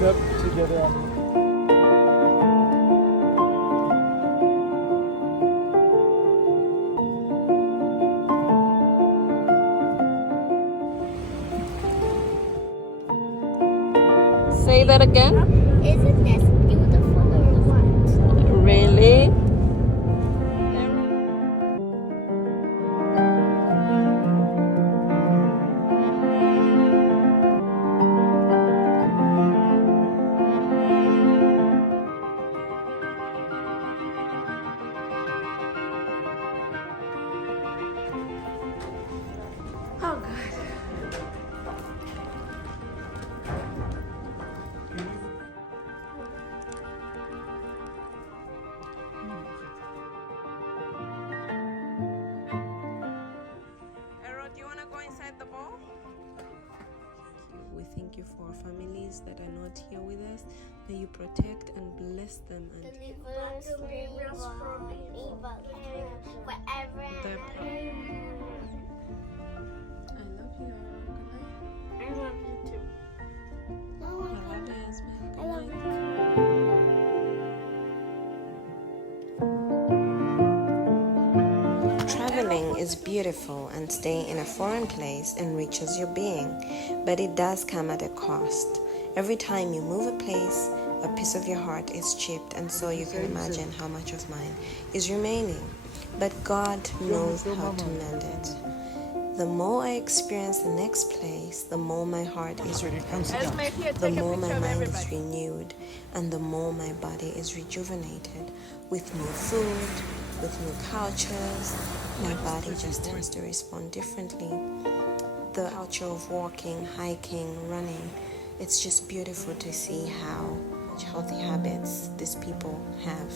it up together on me. Say that again. Isn't this beautiful or what? Really? Oh, God. Errol, do you want to go inside the bowl? We thank you for families that are not here with us. May you protect and bless them and Deliver us from evil. Forever. I love you, Errol. Good night. I love you too. Oh I my love God. you, Yasmin. I love Good you night. too. Traveling is beautiful and staying in a foreign place enriches your being, but it does come at a cost. Every time you move a place, a piece of your heart is chipped, and so you can imagine how much of mine is remaining. But God knows how to mend it. The more I experience the next place, the more my heart is repentant, the more my mind is renewed, and the more my body is rejuvenated. With new food, with new cultures, my body just tends to respond differently. The culture of walking, hiking, running, it's just beautiful to see how much healthy habits these people have.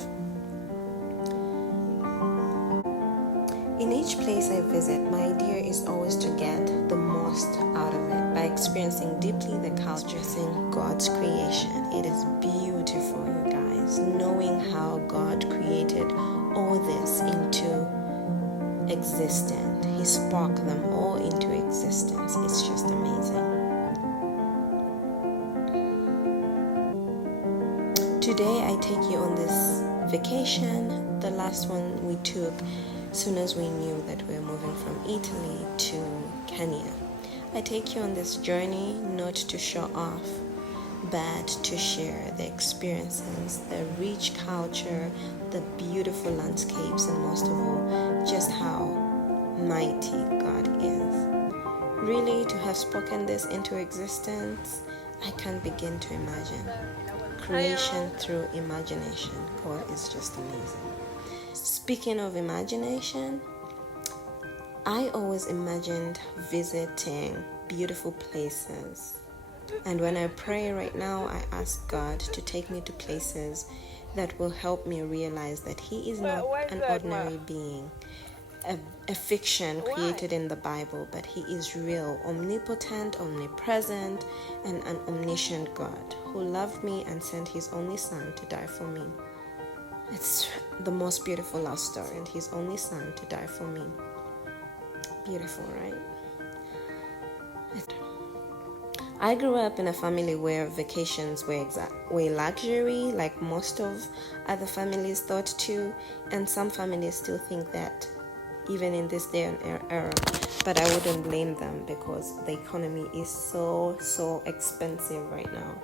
In each place I visit, my idea is always to get the most out of it by experiencing deeply the culture in God's creation. It is beautiful, you guys, knowing how God created all this into existence. He spoke them all into existence. It's just amazing. Today I take you on this vacation, the last one we took as soon as we knew that we were moving from Italy to Kenya. I take you on this journey not to show off, but to share the experiences, the rich culture, the beautiful landscapes, and most of all, just how mighty God is. Really, to have spoken this into existence, I can't begin to imagine. Creation through imagination. God is just amazing. Speaking of imagination, I always imagined visiting beautiful places. And when I pray right now, I ask God to take me to places that will help me realize that He is not an ordinary being, a fiction created in the Bible, but He is real, omnipotent, omnipresent, and an omniscient God who loved me and sent His only Son to die for me. It's the most beautiful love story, and His only Son to die for me. Beautiful, right? I grew up in a family where vacations were luxury, like most of other families thought too, and some families still think that, even in this day and era. But I wouldn't blame them because the economy is so expensive right now.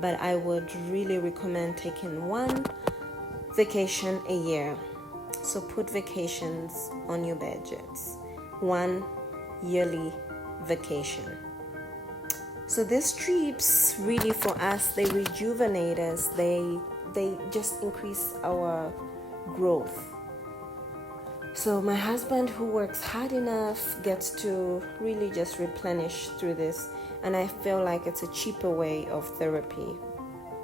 But I would really recommend taking one vacation a year. So put vacations on your budgets. One yearly vacation. So these trips really for us, they rejuvenate us. They just increase our growth. So my husband, who works hard enough, gets to really just replenish through this. And I feel like it's a cheaper way of therapy.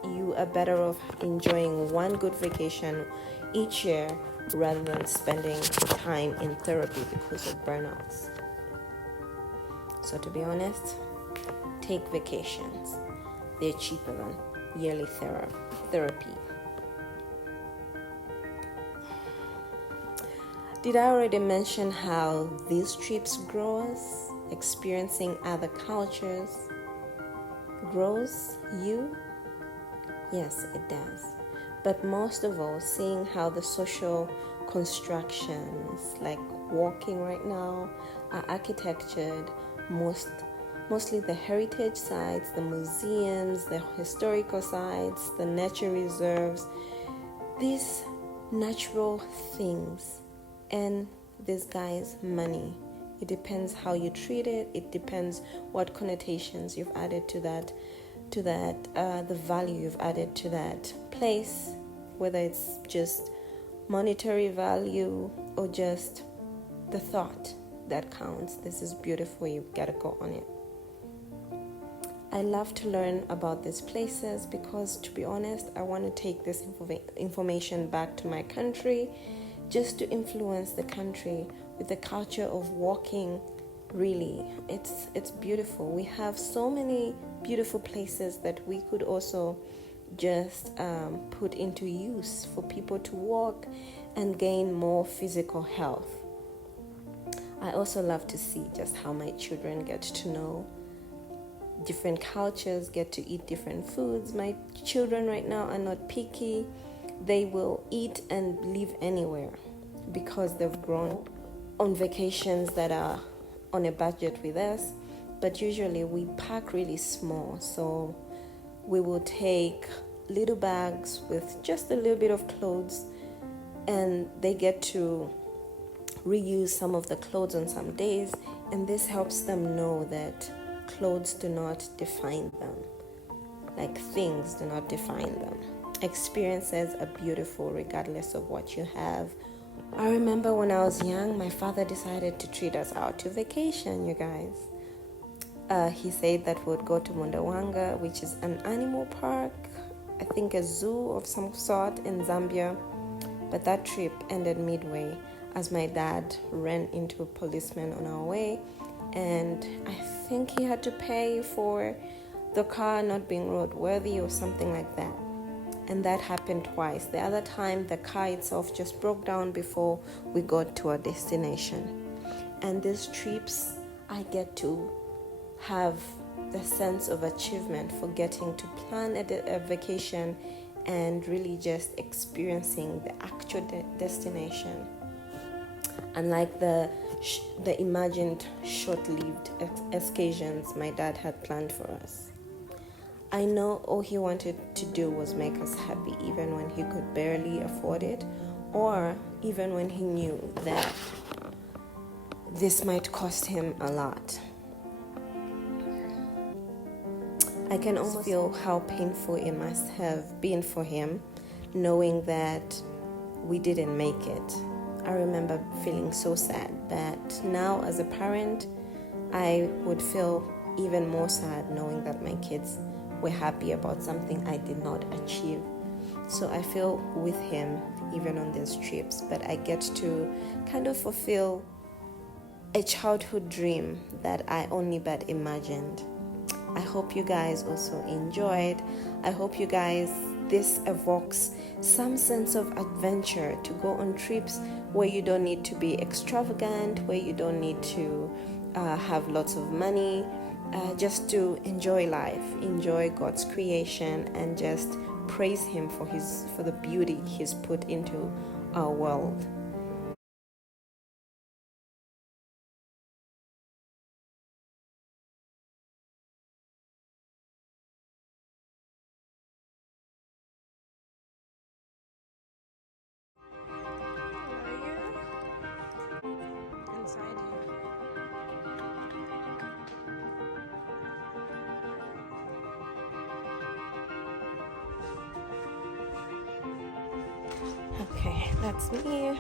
You are better off enjoying one good vacation each year rather than spending time in therapy because of burnouts. So to be honest, take vacations. They're cheaper than yearly therapy. Did I already mention how these trips grow us? Experiencing other cultures grows you Yes, it does. But most of all, seeing how the social constructions, like walking right now, are architectured, mostly the heritage sites, the museums, the historical sites, the nature reserves, these natural things, and this guy's money. It depends how you treat it. It depends what connotations you've added to that, the value you've added to that place, whether it's just monetary value or just the thought that counts. This is beautiful. You gotta go on it. I love to learn about these places because, to be honest, I want to take this information back to my country, just to influence the country with the culture of walking. Really, it's beautiful. We have so many beautiful places that we could also just put into use for people to walk and gain more physical health. I also love to see just how my children get to know different cultures, get to eat different foods. My children right now are not picky. They will eat and live anywhere because they've grown on vacations that are on a budget with us. But usually we pack really small, so we will take little bags with just a little bit of clothes, and they get to reuse some of the clothes on some days, and this helps them know that clothes do not define them, like things do not define them. Experiences are beautiful regardless of what you have. I remember when I was young, my father decided to treat us out to vacation, you guys. He said that we would go to Mundawanga, which is an animal park, I think a zoo of some sort in Zambia. But that trip ended midway as my dad ran into a policeman on our way, and I think he had to pay for the car not being roadworthy or something like that. And that happened twice. The other time, the car itself just broke down before we got to our destination. And these trips, I get to have the sense of achievement for getting to plan a vacation and really just experiencing the actual destination. Unlike the imagined short-lived excursions my dad had planned for us. I know all he wanted to do was make us happy, even when he could barely afford it, or even when he knew that this might cost him a lot. I can almost feel how painful it must have been for him, knowing that we didn't make it. I remember feeling so sad, but now as a parent, I would feel even more sad knowing that my kids were happy about something I did not achieve. So I feel with him even on these trips, but I get to kind of fulfill a childhood dream that I only but imagined. I hope you guys also enjoyed. I hope you guys, this evokes some sense of adventure to go on trips where you don't need to be extravagant, where you don't need to have lots of money, just to enjoy life, enjoy God's creation, and just praise Him for the beauty He's put into our world. Inside you. Okay, that's me.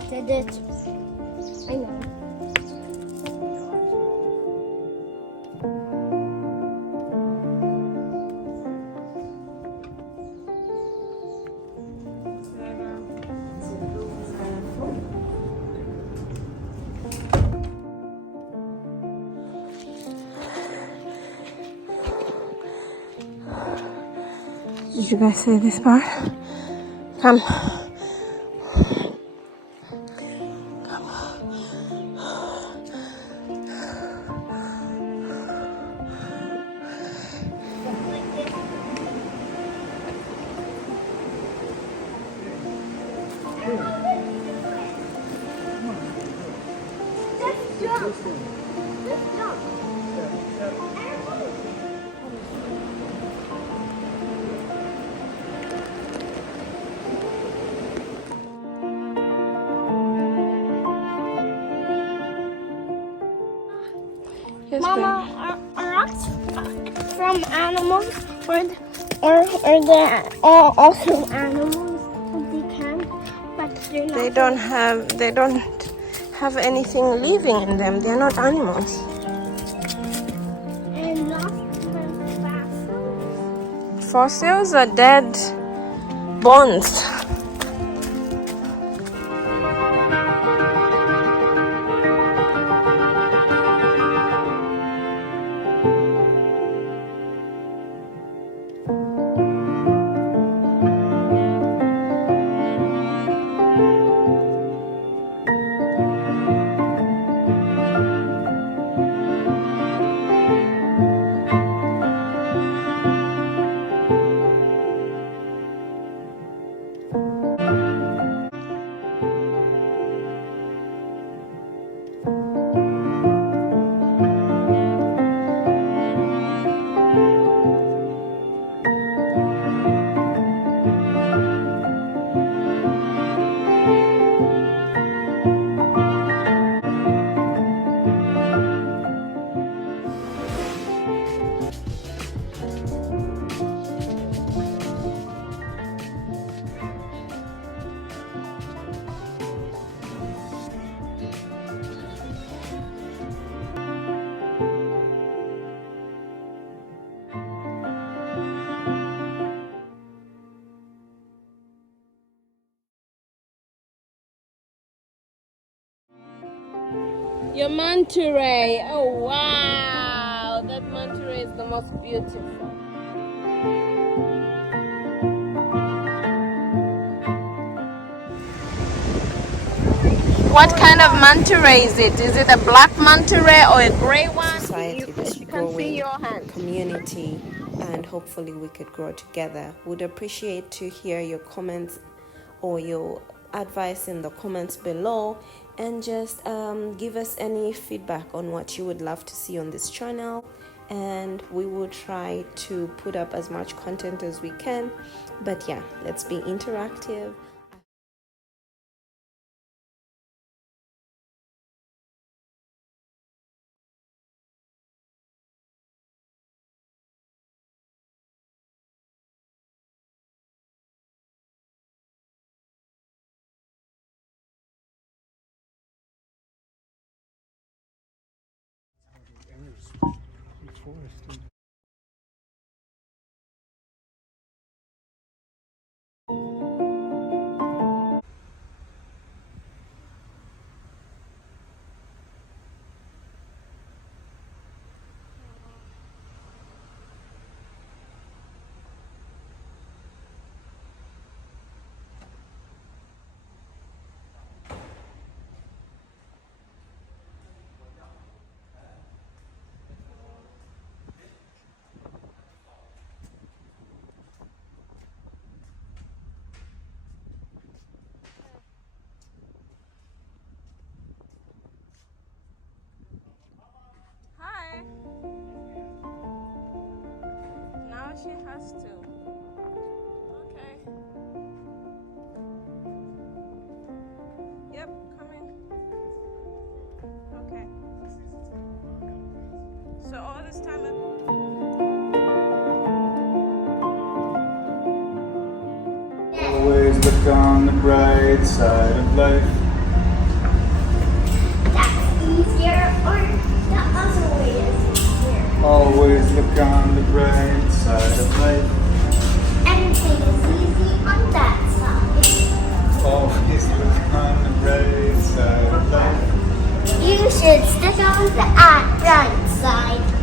spotted it. I know. Did you guys see this part? Come. Just jump. Just jump. Yes, Mama, are rocks from animals or they are also animals? They can, but they're not. they don't have anything living in them. They're not animals. And not from fossils. Fossils are dead bones. Your manta ray. Oh wow, that manta ray is the most beautiful. What kind of manta ray is it? Is it a black manta ray or a gray one? Society, this You can see growing your hand. community, and hopefully we could grow together. Would appreciate to hear your comments or your advice in the comments below, and just give us any feedback on what you would love to see on this channel, and we will try to put up as much content as we can. But yeah, let's be interactive. Hi. Now she has to. Okay. Yep, come in. Okay. So all this time Always look on the bright side of life. Always look on the bright side of life. Everything is easy on that side. Always look on the bright side of life. You should stick on the right side.